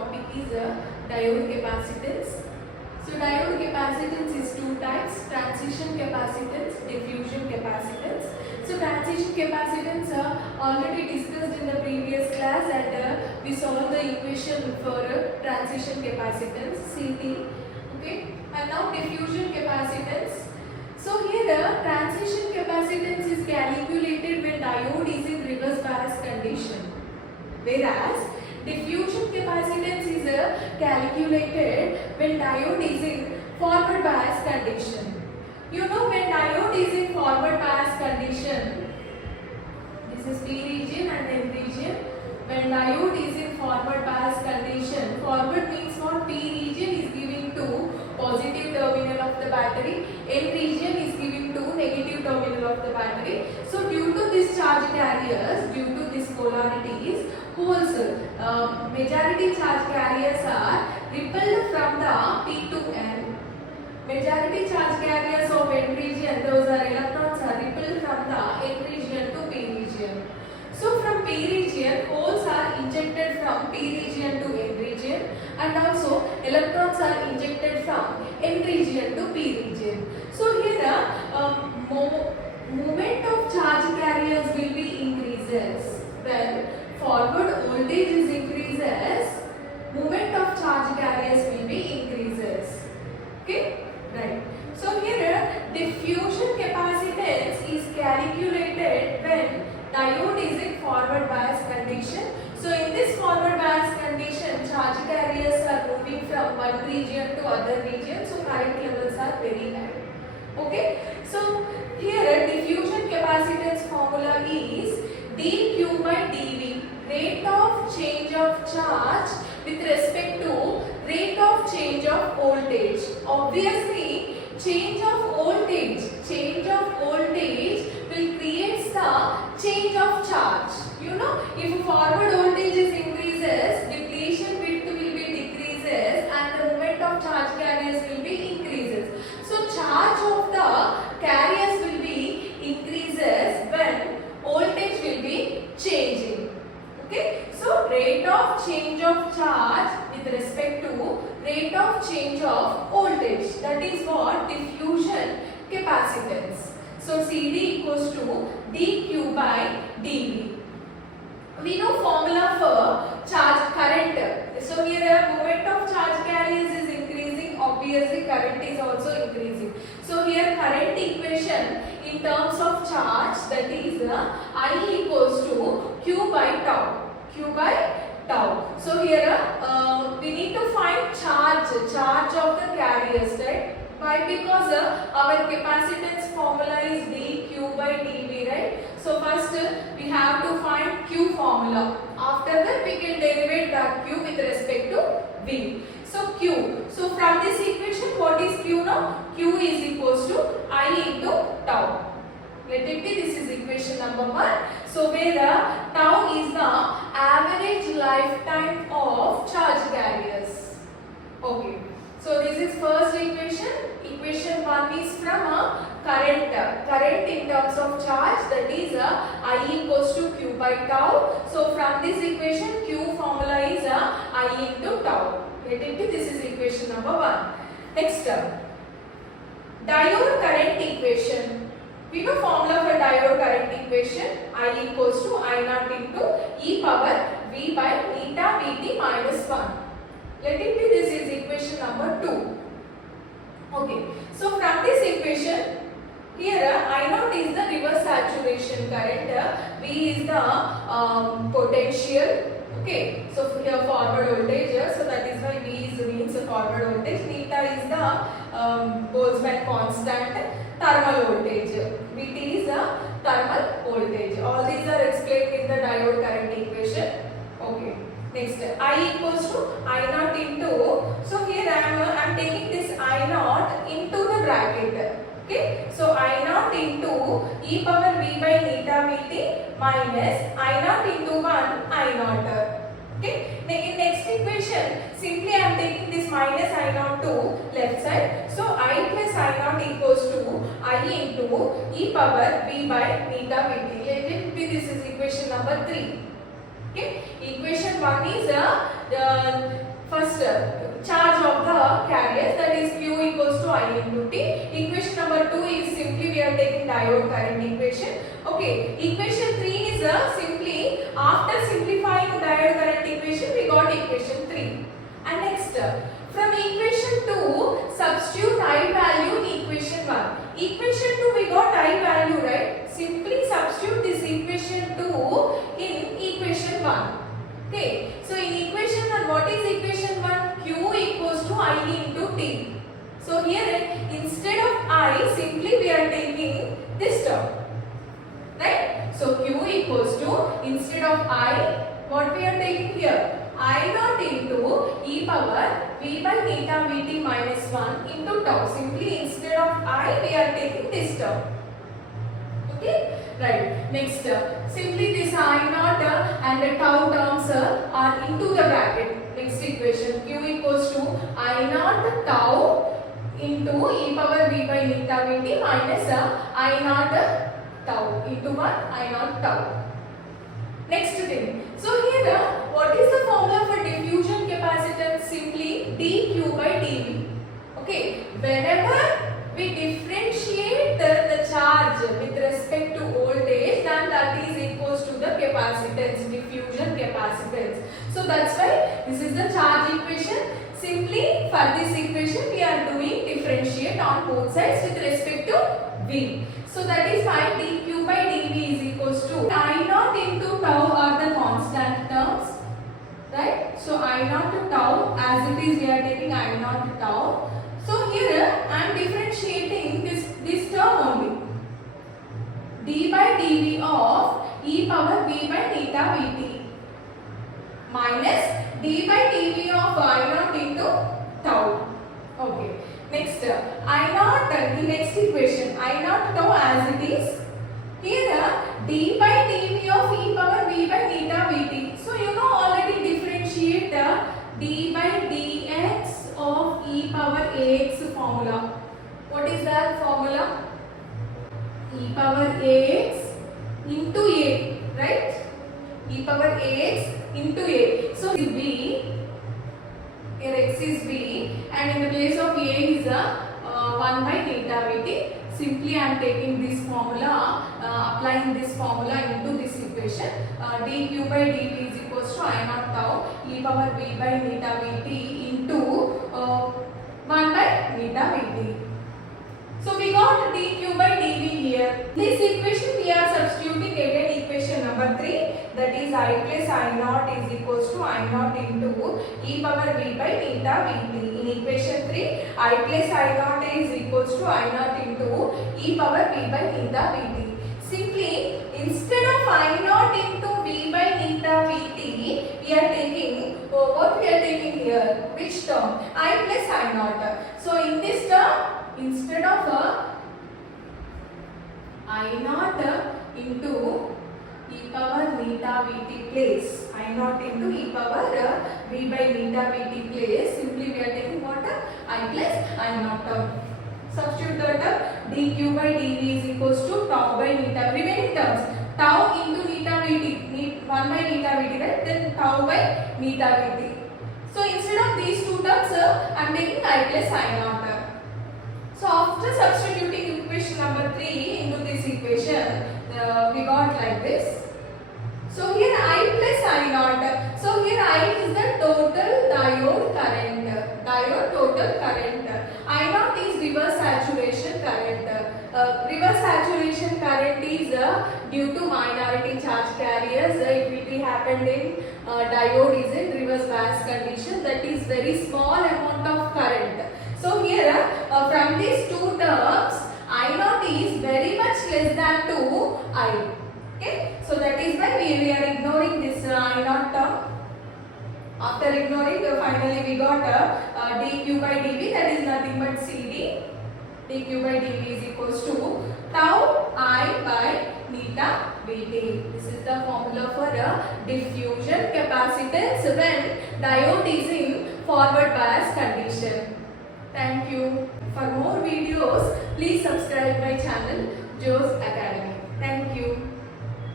topic is diode capacitance. So diode capacitance is two types: transition capacitance, diffusion capacitance. So transition capacitance already discussed in the previous class, and we solved the equation for transition capacitance CT. Okay, and now diffusion capacitance. So here transition capacitance is calculated when diode is in reverse bias condition, whereas diffusion capacitance is calculated when diode is in forward bias condition. You know, when diode is in forward bias condition, this is P region and N region. When diode is in forward bias condition, forward means what? P region is giving to positive terminal of the battery, N region is giving to negative terminal of the battery. So due to this charge carriers, due to these polarities, holes, majority charge carriers are repelled from the P to N. Majority charge carriers of N region, those are electrons, are repelled from the N region to P region. So from P region, holes are injected from P region to N region, and also electrons are injected from N region to P region. So here movement of charge carriers will be increases. When forward voltage is increases, movement of charge carriers will be increases. Okay, right. So here diffusion capacitance is calculated when diode is in forward bias condition. So in this forward bias condition, charge carriers are moving from one region to other region, so current levels are very high. Okay, so here diffusion capacitance formula is dq by dv, rate of change of charge with respect to rate of change of voltage. Obviously, change of voltage will create the change of charge. You know, if forward voltage is increases, depletion width will be decreases, and the movement of charge carriers will be increases. So charge of the carriers will be increases when voltage will be changing. Okay, so rate of change of charge with respect to rate of change of voltage, that is what diffusion capacitance. So CD equals to dq by dv. We know formula for charge current. So here movement of charge carriers is increasing, obviously current is also increasing. So here current equation in terms of charge, that is I equals to q by tau. So here we need to find charge of the carriers, right? Why? Because our capacitance formula is dq by dv, right? So first we have to find q formula. After that we can derivate that q with respect to v. So q. So from this equation, what is q now? Q is equals to I into tau. Let it be, this is equation number 1. So where tau is the average lifetime of charge carriers. Okay. So this is first equation. Equation 1 is from current in terms of charge, that is I equals to q by tau. So from this equation, q formula is I into tau. Let it be, this is equation number 1. Next, diode current equation. We know formula for diode current equation, I equals to I naught into e power v by eta vt minus 1. Let it be, this is equation number 2. Okay, so from this equation, here I naught is the reverse saturation current, V is the potential. Okay, so here forward voltage, so that is why V means forward voltage. Theta is the Boltzmann constant. Thermal voltage, Vt is the thermal voltage. All these are explained in the diode current equation. Okay. Next, I equals to I naught into, so here I am taking this I naught into the bracket. Okay, so I naught into e power v by eta vt minus I naught into 1 I naught. Okay, in next equation, simply I am taking this minus I naught to left side. So I plus I naught equals to I into e power v by eta vt. Let it be, this is equation number 3. Okay, equation 1 is first charge of the carriers, that is Q equals to I into T. Equation number 2 is simply we are taking diode current equation. Okay, equation 3 is simply after simplifying diode current equation we got equation 3. And next from equation 2 substitute I value in equation 1. Equation 2 we got I value, right? Simply substitute this equation 2 in equation 1. Okay, so in equation 1, what is equation 1? Q equals to I into T. So here instead of I, simply we are taking this term, right? So Q equals to, instead of I, what we are taking here? I naught into e power v by theta vt minus 1 into tau. Simply instead of I, we are taking this term. Okay, right. Next, simply this I naught and the tau terms are into the bracket. Next equation, Q equals to I naught tau into e power v by theta vt minus I naught tau into what? I naught tau. Next thing. So here, what is the formula for diffusion capacitance? Simply dq by dv. Okay, whenever we differentiate the charge with respect to voltage, then that is equals to the capacitance, diffusion capacitance. So that's why this is the charge equation. Simply for this equation we are doing differentiate on both sides with respect to v. So that is why dq by dv is equals to I naught into tau are the constant terms, right? So I naught to tau, as it is we are taking I naught to tau. So here I am differentiating this term only, d by dv of e power v by theta vt minus d by dv of I naught into tau. Okay. Next, I naught, the next equation, I naught tau as it is. Here, d by dv of e power v by theta vt. So you know already differentiate d by dx of e power ax formula. What is that formula? E power ax into a, right? E power ax into a. So b, here x is b, and in the place of a is 1 by theta vt. Simply I am taking this formula, applying this formula into this equation. dq by dv is equals to I naught tau e power v by theta vt into 1 by theta vt. So we got dq by dv here. This equation we are substituting again equation number 3, that is I plus I naught is equals to I naught into e power v by theta vt. In equation 3, I plus I naught is equals to I naught into e power v by theta vt. Simply instead of I naught into v by theta vt, we are taking, what we are taking here? Which term? I plus I naught. So in this term, instead of I naught into e power theta vt place, I naught into e power v by theta vt place, simply we are taking what? I plus I naught term. Substitute that dq by dv is equals to tau by theta. Remaining terms, tau into theta vt, 1 by theta vt, right? Then tau by theta vt. So instead of these two terms, I am taking I plus I naught. So after substituting equation number 3 into this equation, we got like this. So here I plus I naught. So here I is the total diode current. Diode total current. I naught is reverse saturation current. Reverse saturation current is due to minority charge carriers. If it happened in diode is in reverse bias condition, that is very small amount of current. So here from these two terms, I naught is very much less than 2I. Okay, so that is why we are ignoring this I naught term. After ignoring, finally we got dq by dv, that is nothing but Cd. dq by dv is equals to tau I by theta vt. This is the formula for diffusion capacitance when diode is in forward bias condition. Thank you. For more videos, please subscribe my channel, Joe's Academy. Thank you.